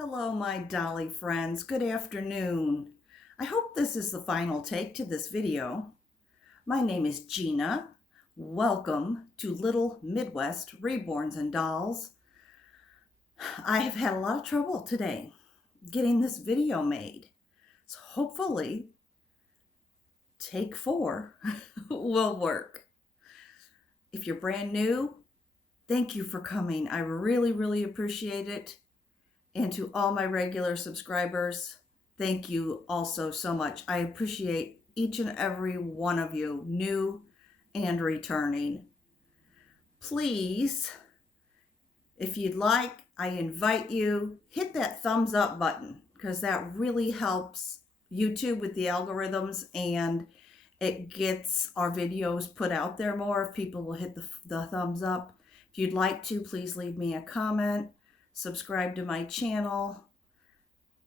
Hello, my dolly friends. Good afternoon. I hope this is the final take to this video. My name is Gina. Welcome to Little Midwest Reborns and Dolls. I have had a lot of trouble today getting this video made. So hopefully take 4 will work. If you're brand new, thank you for coming. I really appreciate it. And to all my regular subscribers, thank you also so much. I appreciate each and every one of you, new and returning. Please, if you'd like, I invite you, hit that thumbs up button because that really helps YouTube with the algorithms and it gets our videos put out there more if people will hit the thumbs up. If you'd like to, please leave me a comment. Subscribe to my channel,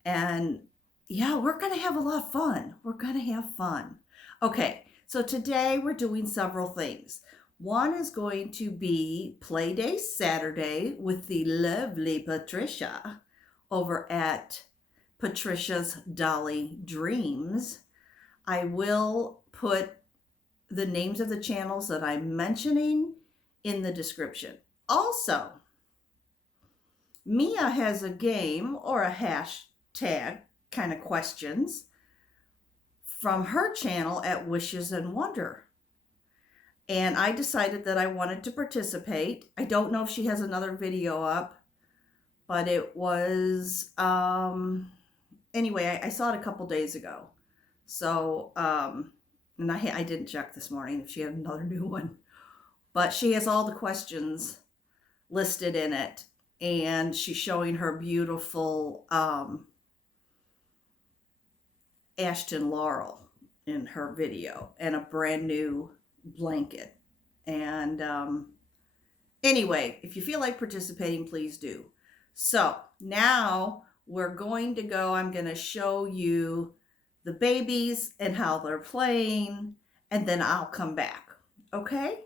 and yeah, we're gonna have a lot of fun. We're gonna have fun. Okay, so today we're doing several things. One is going to be Play Saturday with the lovely Patricia over at Patricia's Dolly Dreams. I will put the names of the channels that I'm mentioning in the description. Also, Mia has a game or a hashtag kind of questions from her channel at Wishes and Wonder. And I decided that I wanted to participate. I don't know if she has another video up, but it was, anyway, I saw it a couple days ago. So, and I didn't check this morning if she had another new one. But she has all the questions listed in it. And she's showing her beautiful Ashton Laurel in her video and a brand new blanket. And anyway, if you feel like participating, please do. So now we're going to go. I'm going to show you the babies and how they're playing, and then I'll come back. Okay?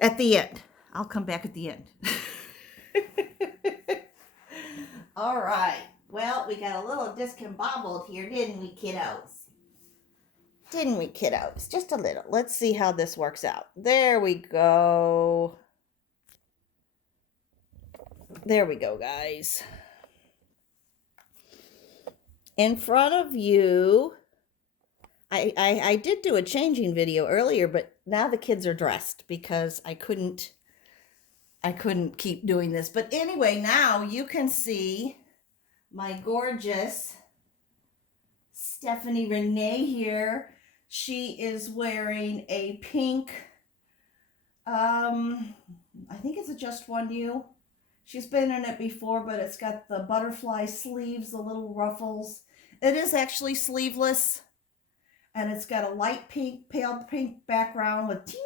At the end. I'll come back at the end. All right. Well, we got a little discombobbled here, didn't we, kiddos? Didn't we, kiddos? Just a little. Let's see how this works out. There we go. There we go, guys. In front of you, I did do a changing video earlier, but now the kids are dressed because I couldn't keep doing this. But anyway, now you can see my gorgeous Stephanie Renee here. She is wearing a pink, I think it's a Just One You. She's been in it before, but it's got the butterfly sleeves, the little ruffles. It is actually sleeveless, and it's got a light pink, pale pink background with teeny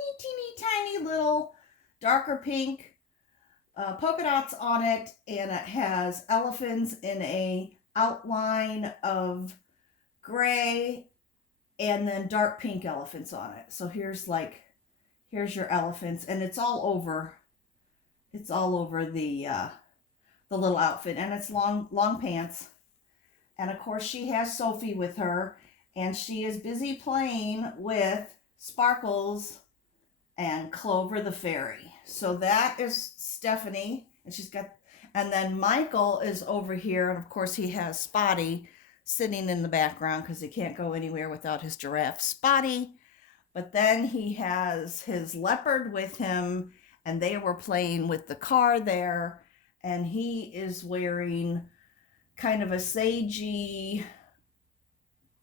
tiny little darker pink polka dots on it, and it has elephants in a outline of gray and then dark pink elephants on it. So here's your elephants, and it's all over the little outfit, and it's long pants. And of course she has Sophie with her, and she is busy playing with Sparkles and Clover the Fairy. So that is Stephanie, and then Michael is over here, and of course he has Spotty sitting in the background because he can't go anywhere without his giraffe Spotty. But then he has his leopard with him, and they were playing with the car there, and he is wearing kind of a sagey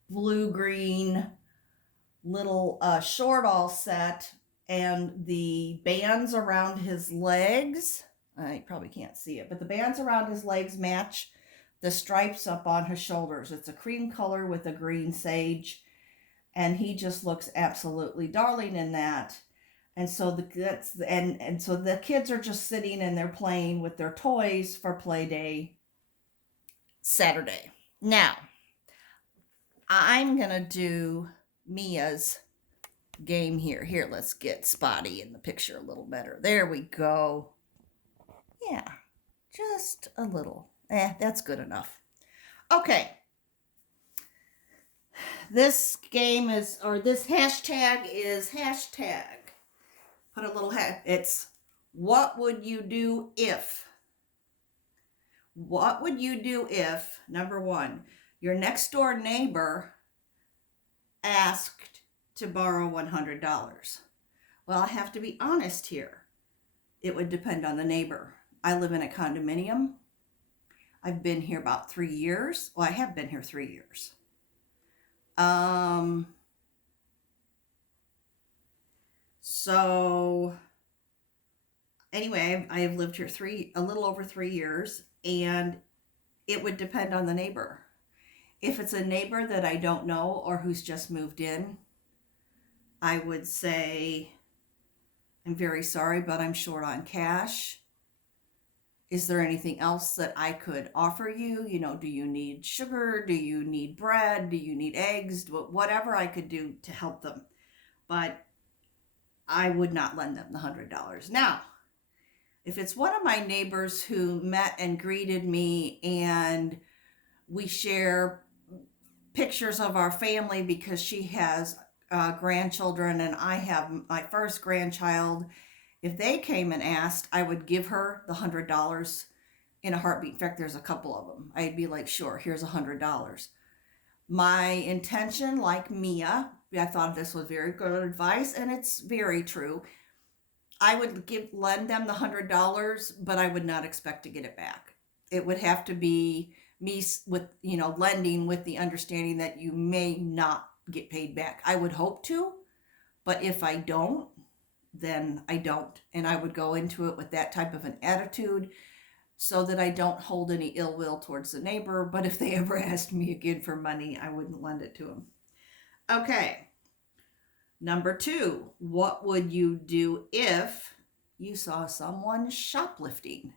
blue-green little short all set, and the bands around his legs, I probably can't see it, but the bands around his legs match the stripes up on his shoulders. It's a cream color with a green sage, and he just looks absolutely darling in that. And so so the kids are just sitting and they're playing with their toys for Play Day Saturday. Now, I'm gonna do Mia's game here. Here, let's get Spotty in the picture a little better. There we go. Yeah. Just a little. That's good enough. Okay. This game is, or this hashtag is hashtag. Put a little hat. It's what would you do if? What would you do if, number one, your next door neighbor asked to borrow $100? Well, I have to be honest here. It would depend on the neighbor. I live in a condominium. I've been here about 3 years. Well, I have been here 3 years. So anyway, I have lived here a little over 3 years, and it would depend on the neighbor. If it's a neighbor that I don't know or who's just moved in, I would say, I'm very sorry, but I'm short on cash. Is there anything else that I could offer you? You know, do you need sugar? Do you need bread? Do you need eggs? Whatever I could do to help them. But I would not lend them the $100. Now, if it's one of my neighbors who met and greeted me and we share pictures of our family because she has grandchildren and I have my first grandchild, if they came and asked, I would give her the $100 in a heartbeat. In fact, there's a couple of them. I'd be like, sure, here's $100. My intention, like Mia, I thought this was very good advice, and it's very true. I would lend them the $100, but I would not expect to get it back. It would have to be me with, lending with the understanding that you may not get paid back. I would hope to, but if I don't, then I don't. And I would go into it with that type of an attitude so that I don't hold any ill will towards the neighbor. But if they ever asked me again for money, I wouldn't lend it to them. Okay. Number 2, what would you do if you saw someone shoplifting?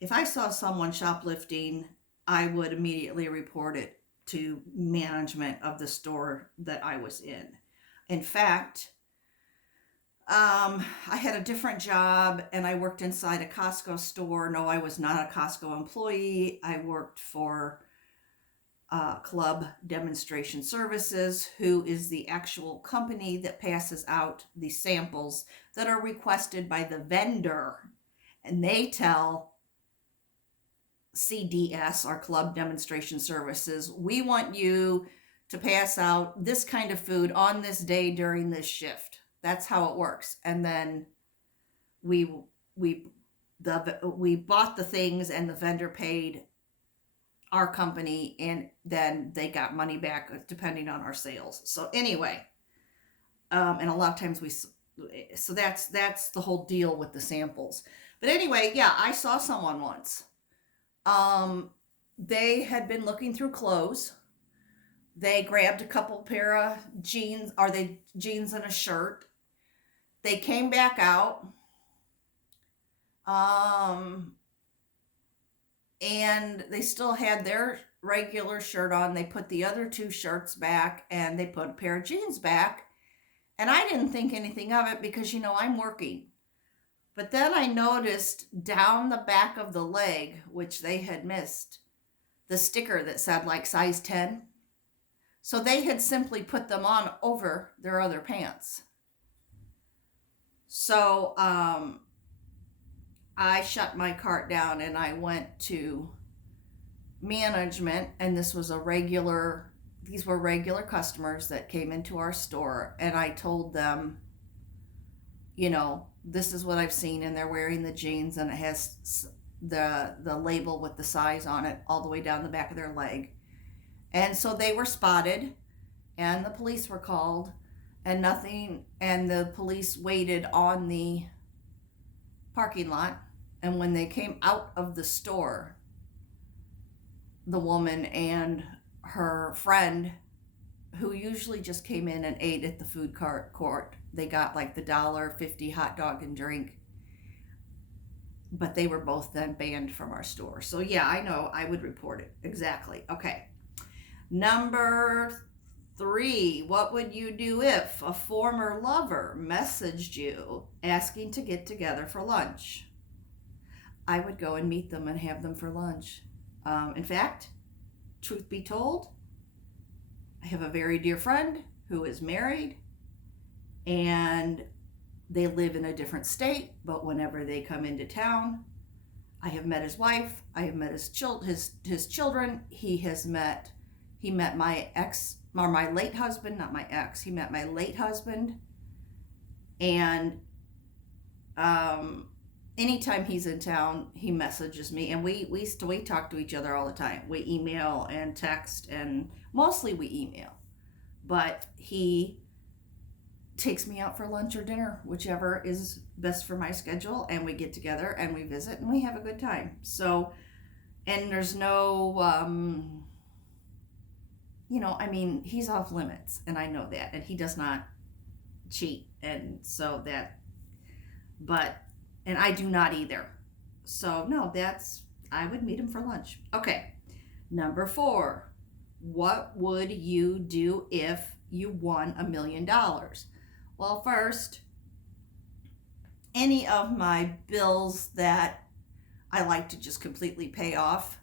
If I saw someone shoplifting, I would immediately report it to management of the store that I was in. In fact, I had a different job and I worked inside a Costco store. No, I was not a Costco employee. I worked for Club Demonstration Services, who is the actual company that passes out the samples that are requested by the vendor. And they tell CDS, our Club Demonstration Services, we want you to pass out this kind of food on this day during this shift. That's how it works. And then we bought the things and the vendor paid our company, and then they got money back depending on our sales. So anyway, and a lot of times so that's the whole deal with the samples. But anyway, yeah, I saw someone once. They had been looking through clothes. They grabbed a couple pair of jeans, jeans and a shirt. They came back out. And they still had their regular shirt on. They put the other 2 shirts back and they put a pair of jeans back. And I didn't think anything of it because, I'm working. But then I noticed down the back of the leg, which they had missed, the sticker that said like size 10. So they had simply put them on over their other pants. So I shut my cart down and I went to management, and these were regular customers that came into our store, and I told them, this is what I've seen, and they're wearing the jeans and it has the label with the size on it all the way down the back of their leg. And so they were spotted and the police were called, and the police waited on the parking lot. And when they came out of the store, the woman and her friend, who usually just came in and ate at the food court, they got like the $1.50 hot dog and drink, but they were both then banned from our store. So yeah, I know, I would report it. Exactly. Okay. Number 3, what would you do if a former lover messaged you asking to get together for lunch? I would go and meet them and have them for lunch. In fact, truth be told, I have a very dear friend who is married and they live in a different state, but whenever they come into town, I have met his wife, I have met his children. He met my ex, or my late husband, not my ex. He met my late husband, and anytime he's in town, he messages me, and we talk to each other all the time. We email and text, and mostly we email, but he takes me out for lunch or dinner, whichever is best for my schedule, and we get together and we visit and we have a good time. So, and there's no, I mean, he's off limits, and I know that, and he does not cheat, and so that, and I do not either. So no, I would meet him for lunch. Okay, number 4, what would you do if you won $1 million? Well, first, any of my bills that I like to just completely pay off,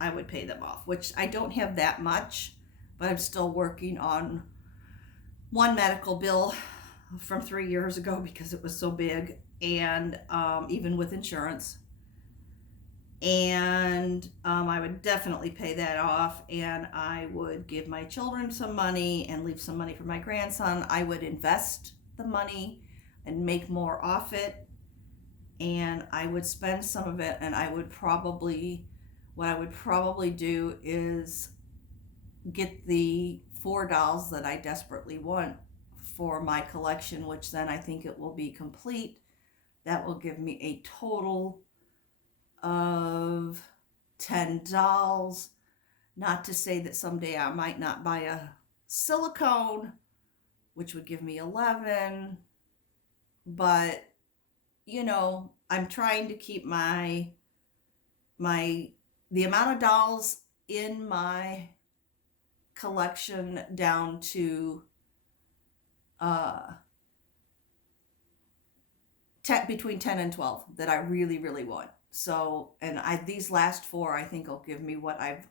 I would pay them off, which I don't have that much, but I'm still working on one medical bill from 3 years ago because it was so big, and even with insurance. And I would definitely pay that off, and I would give my children some money and leave some money for my grandson. I would invest the money and make more off it, and I would spend some of it, and what I would probably do is get the 4 dolls that I desperately want for my collection, which then I think it will be complete. That will give me a total of 10 dolls. Not to say that someday I might not buy a silicone, which would give me 11, but I'm trying to keep the amount of dolls in my collection down to between 10 and 12 that I really, really want. So, and these last 4, I think, will give me what I've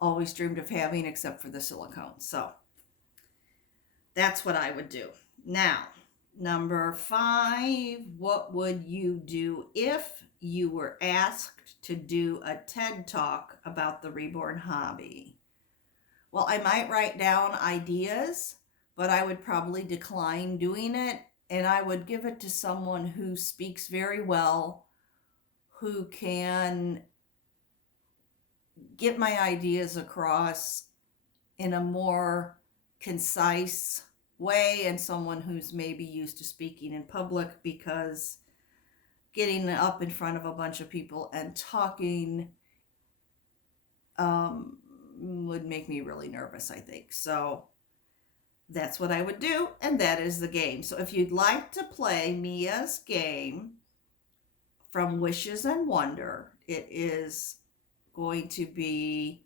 always dreamed of having, except for the silicone. So that's what I would do. Now, number 5, what would you do if you were asked to do a TED Talk about the reborn hobby? Well, I might write down ideas, but I would probably decline doing it, and I would give it to someone who speaks very well, who can get my ideas across in a more concise way, and someone who's maybe used to speaking in public, because getting up in front of a bunch of people and talking would make me really nervous, I think. So that's what I would do, and that is the game. So if you'd like to play Mia's game from Wishes and Wonder, it is going to be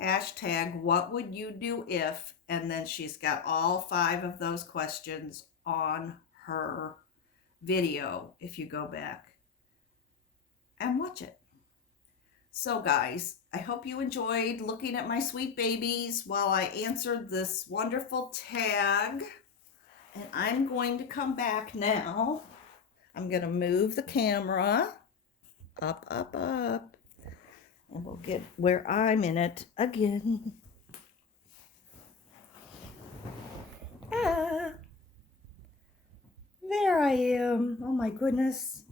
hashtag what would you do if, and then she's got all 5 of those questions on her video if you go back and watch it. So guys, I hope you enjoyed looking at my sweet babies while I answered this wonderful tag. And I'm going to come back now. I'm going to move the camera up, up, up. And we'll get where I'm in it again. Ah, there I am. Oh my goodness.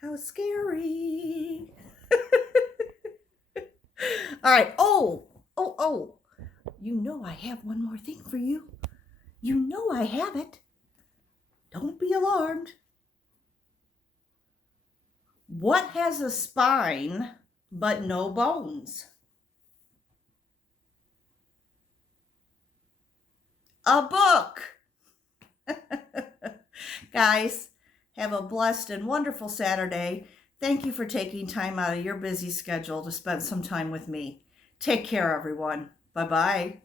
How scary. All right. Oh. You know I have one more thing for you. You know I have it. Don't be alarmed. What has a spine but no bones? A book. Guys, have a blessed and wonderful Saturday. Thank you for taking time out of your busy schedule to spend some time with me. Take care, everyone. Bye-bye.